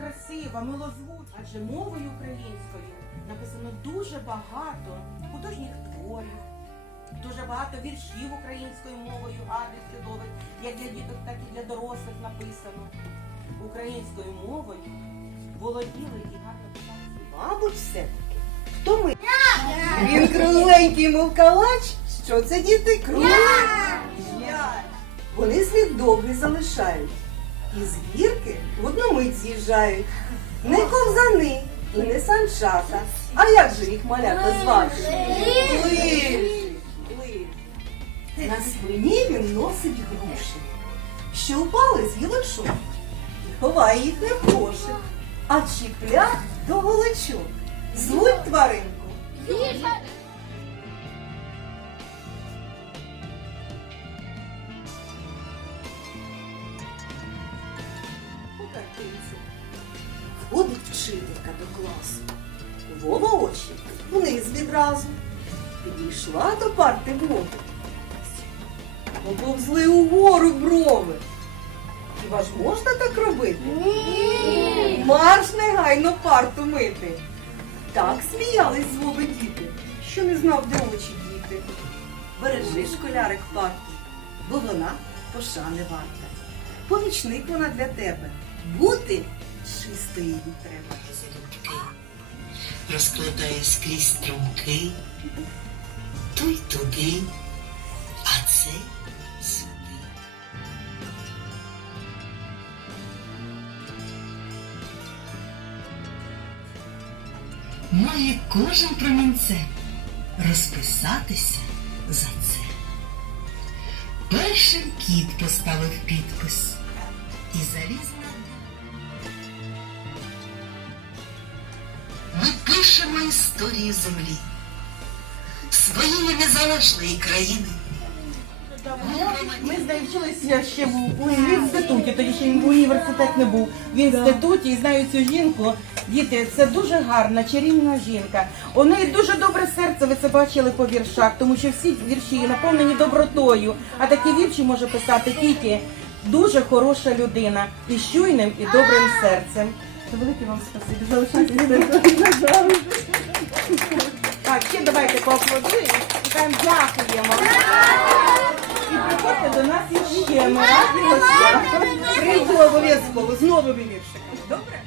красива, милозвучна. Адже мовою українською написано дуже багато художніх творів, дуже багато віршів українською мовою, гарних чудових, як для діток, так і для дорослих написано. Українською мовою володіли і гарно писали. Мабуть, все-таки. Хто ми? Він кругленький, мов калач. Що це діти? Круг? М'яч. Вони слід довгий залишають. І з гірки в одну мить з'їжджають. Не ковзани і не санчата. А як же їх малята звати? Лижі. На спині він носить груші, що упали з гілочок. І ховає їх не в кошик, а чіпля до голочок. Звуть тваринку. Вчителька до класу. Вова очі вниз відразу. Підійшла до парти Вови. Поповзли угору брови. Хіба ж можна так робити? Ні. Марш негайно парту мити. Так сміялись з Вови діти, що не знав, де очі діти. Бережи школярик парту, бо вона пошани варта. Помічник вона для тебе. Бути їй треба. залюбки, розкладає скрізь струмки, той туди, а цей сюди. Має кожен промінце розписатися за це. Першим кіт поставив підпис і заліз історію землі, своєї незалежної країни. Ми з нею вчилися ще в, інституті, тоді ще університет не був. В інституті і знаю цю жінку. Діти, це дуже гарна, чарівна жінка. У неї дуже добре серце, ви це бачили по віршах, тому що всі вірші наповнені добротою. А такі вірші може писати тільки дуже хороша людина і з чуйним і добрим серцем. Велике вам спасибі. Залишайтеся. Так, ще давайте поаплодуємо дякуємо. І приходьте до нас іще. Ми раді вас. Прийду обов'язково з новими віршиками. Добре?